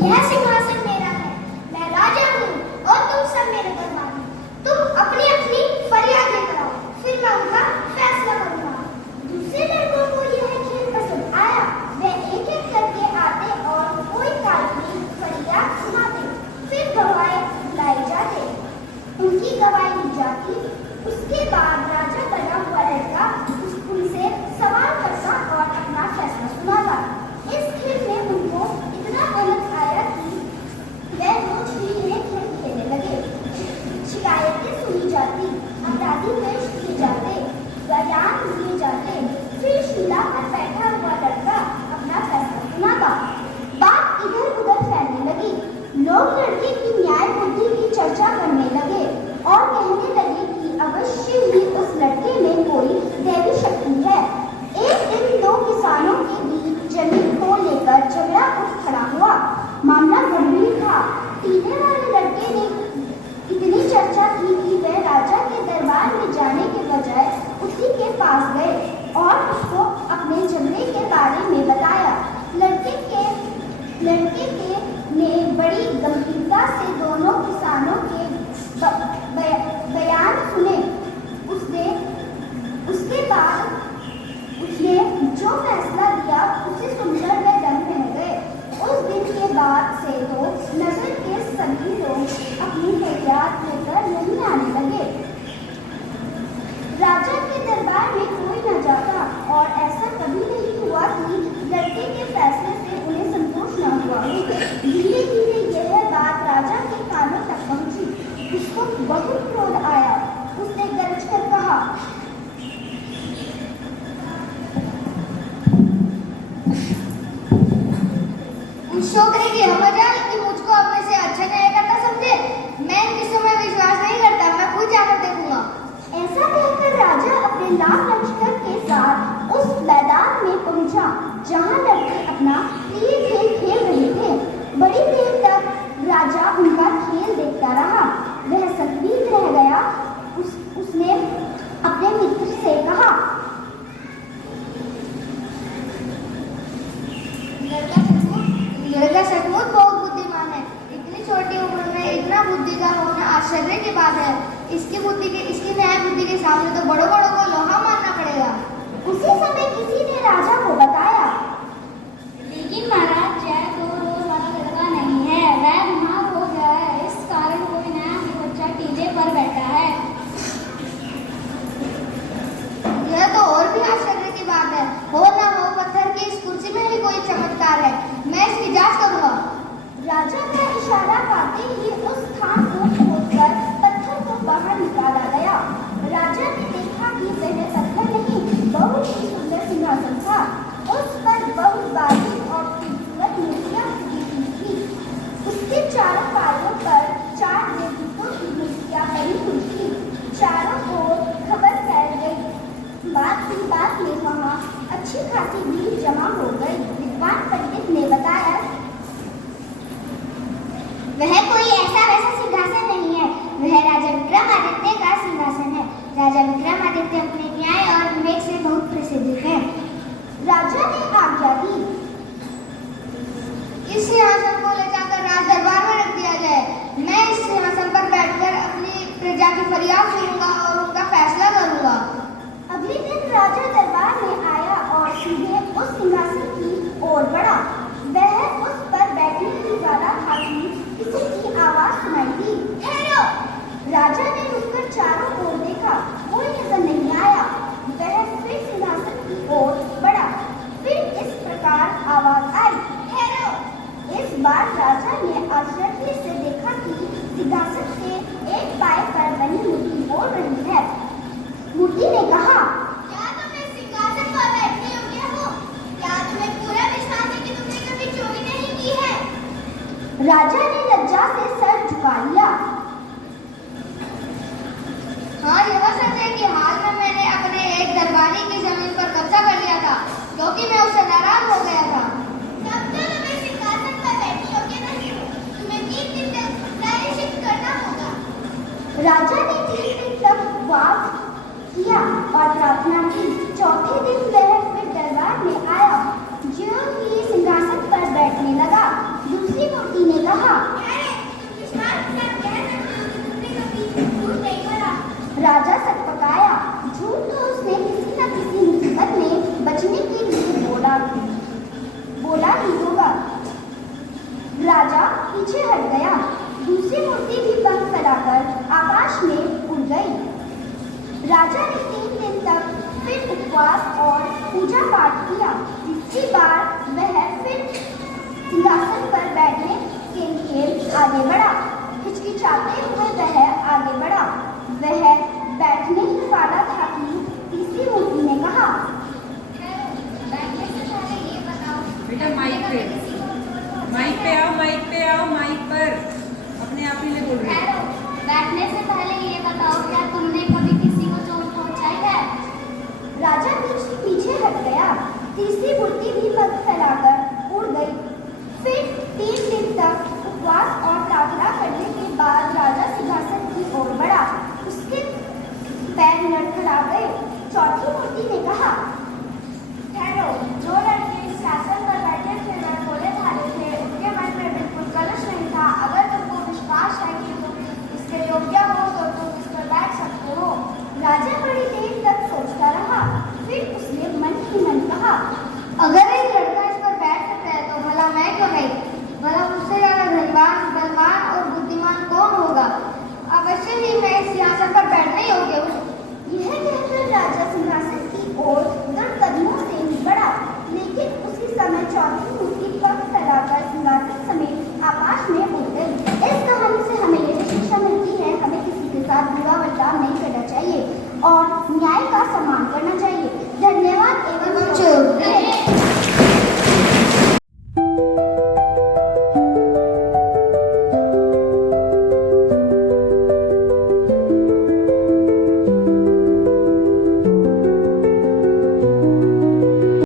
यह सिंहासन मेरा है, मैं राजा हूँ और तुम सब मेरे दरबारी। तुम अपनी अपनी फरियाद लेकर आओ, फिर मैं उनका फैसला करूंगा। दूसरे लड़कों को यह खेल पसंद आया। वे एक एक करके आते और कोई काल्पनिक फरियाद सुनाते, फिर गवाह बुलाए जाते, उनकी गवाही ली जाती। उसके बाद राजा बना हुआ लड़का उनसे सवाल करता और अपना फैसला सुनाता। इस खेल में उनको इतना आनंद आया कि वे रोज ही ये खेल खेलने लगे। शिकायतें सुनी जाती, अपराधी पेश किए जाते, बयान दिए जाते, फिर शिला पर बैठा हुआ लड़का अपना फैसला सुनाता। बात इधर उधर फैलने लगी। लोग लड़के की न्याय बुद्धि की चर्चा करने लगे और कहने लगे कि अवश्य ही उस लड़के में कोई दैवी शक्ति है। एक दिन दो किसानों के बीच जमीन को लेकर झगड़ा उठ खड़ा हुआ। मामला गंभीर था। पीने वाले लड़के ने इतनी चर्चा की कि वह राजा के दरबार में जाने के बजाय उसी के पास गए और उसको अपने झगड़े के बारे में बताया। लड़के ने बड़ी गंभीरता से दोनों किसानों के बयान सुने। उसके बाद उसने जो फैसला दिया उसे सुनकर वे दंग रह गए। उस दिन के बाद से तो नगर के सभी लोग अपनी फरियाद लेकर नहीं आने लगे। राजा के दरबार में कोई न जाता और ऐसा कभी नहीं हुआ कि लड़के के फैसले से उन्हें संतोष न हुआ। धीरे धीरे यह बात राजा के कानों तक पहुंची। उसको बहुत क्रोध आया। उसने गरज कर कहा, उस छोकरे की हवा जाए कि मुझको अपने से अच्छा न्याय करता समझे। मैं इन किस्सों में विश्वास नहीं करता, मैं खुद जाकर देखूंगा। ऐसा कहकर राजा अपने लाख लश्कर के साथ उस मैदान में पहुंचा जहां लड़के अपना प्रिय खेल खेल रहे थे। बड़ी देर तक राजा उनका खेल देखता रहा। वह संदिग्ध रह गया। उसने अपने मित्र से कहा, लड़का सचमुच बहुत बुद्धिमान है। इतनी छोटी उम्र में इतना बुद्धि का होना आश्चर्य की बात है। इसकी न्याय बुद्धि के सामने तो बड़ों बड़ों को लोहा मानना पड़ेगा। उसी समय किसी ने राजा को बताया, लेकिन महाराज जय तो रोज वाला लड़का नहीं है, वह बीमार हो गया है। इस कारण कोई नया बच्चा टीले पर बैठा है। यह तो और भी आश्चर्य की बात है। हो ना हो पत्थर की इस कुर्सी में ही कोई चमत्कार है। मैं इसकी जांच करूंगा। राजा का इशारा पाते ही उस स्थान को खोदकर पत्थर को बाहर निकाला गया। राजा ने देखा कि वह पत्थर नहीं, बहुत ही सुंदर सिंहासन था। उस पर बहुत बारीक और खूबसूरत मूर्तियां उठी थी। उसके चारों पायों पर 4 देवदूतों की मूर्तियां बनी हुई थी। चारों ओर खबर फैल गई। बात में वहां अच्छी खासी भीड़ जमा हो गई। विद्वान पंडित ने बताया, वह कोई ऐसा वैसा सिंहासन नहीं है, वह राजा विक्रमादित्य का सिंहासन है। राजा विक्रमादित्य अपने न्याय और विवेक से बहुत प्रसिद्ध है। राजा ने आज्ञा दी, इस सिंहासन को ले जाकर राज दरबार में रख दिया जाए। मैं इस सिंहासन पर बैठकर अपनी प्रजा की फरियाद सुनूंगा और उनका फैसला करूंगा। अगले दिन राजा दरबार में आया और सीधे उस सिंहासन की ओर बढ़ा। वह उस पर बैठने ही वाला था कि किसी की आवाज सुनाई दी, ठहरो। राजा ने रुककर चारों ओर देखा, कोई नजर नहीं आया। वह फिर सिंहासन की ओर बढ़ा। फिर इस प्रकार आवाज आई, ठहरो। इस बार राजा ने आश्चर्य से देखा कि सिंहासन के एक पाए पर बनी मूर्ति बोल रही है। मूर्ति ने कहा, क्या तुम इस सिंहासन पर बैठने योग्य हो? क्या तुम्हें पूरा विश्वास है कि तुमने कभी चोरी नहीं की है? राजा ने लज्जा से सर झुका लिया। हाँ, यह सच है कि हाल में मैंने अपने एक दरबारी की जमीन पर कब्जा कर लिया था, क्योंकि मैं उससे नाराज हो गया था। तब तो तुम्हें सिंहासन पर बैठने योग्य नहीं हो। तुम्हें 3 दिन तक प्रायश्चित करना होगा। राजा ने 3 दिन तक उपवास किया और प्रार्थना की। चौथे दिन वह फिर दरबार में आया। जो ही सिंहासन पर बैठने लगा, दूसरी मूर्ति पीछे हट गया। दूसरी मूर्ति भी पंख फैलाकर आकाश में उड़ गई। राजा ने 3 दिन तक फिर उपवास और पूजा पाठ किया। तीसरी बार वह फिर सिंहासन पर बैठने के लिए आगे बढ़ा। हिचकिचाते हुए वह आगे बढ़ा। वह बैठने ही वाला था कि तीसरी मूर्ति ने कहा, बैठने से पहले ये बताओ, बेटा माइक पे आओ, माइक पे आओ, माइक पर अपने आप ही ले बोल रहे ठहरो, बैठने से पहले ये बताओ, क्या तुमने कभी किसी को चोट पहुंचाई है? राजा पीछे हट गया। तीसरी मूर्ति भी पंख फैलाकर उड़ गई। फिर 3 दिन तक उपवास और प्रार्थना करने के बाद राजा सिंहासन की ओर बढ़ा। उसके पैर लड़खड़ा गए। चौथी मूर्ति ने कहा, ठहरो, जो लड़के इस शासन पर बैठे थे वह भोले भाले थे, उनके मन में बिल्कुल कलश नहीं था। अगर तुमको विश्वास है कि तुम इसके योग्य हो तो तुम इस पर बैठ सकते हो। राजा बड़ी देर तक सोचता रहा। फिर उसने मन ही मन कहा, अगर एक लड़का इस पर बैठ सकता है तो भला मैं क्यों नहीं? भला मुझसे ज्यादा धनवान, बलवान और बुद्धिमान कौन होगा? अवश्य ही मैं इस सिंहासन पर बैठने योग्य हूँ। यह कहकर राजा सिंहासन की ओर दृढ़ कदमों से बढ़ा। लेकिन उसी समय चौथी मूर्ति पंख फैलाकर सिंहासन समेत आकाश में उड़ गई। इस कहानी से हमें यह शिक्षा मिलती है, हमें किसी के साथ बुरा बर्ताव नहीं करना चाहिए और न्याय का सम्मान करना चाहिए।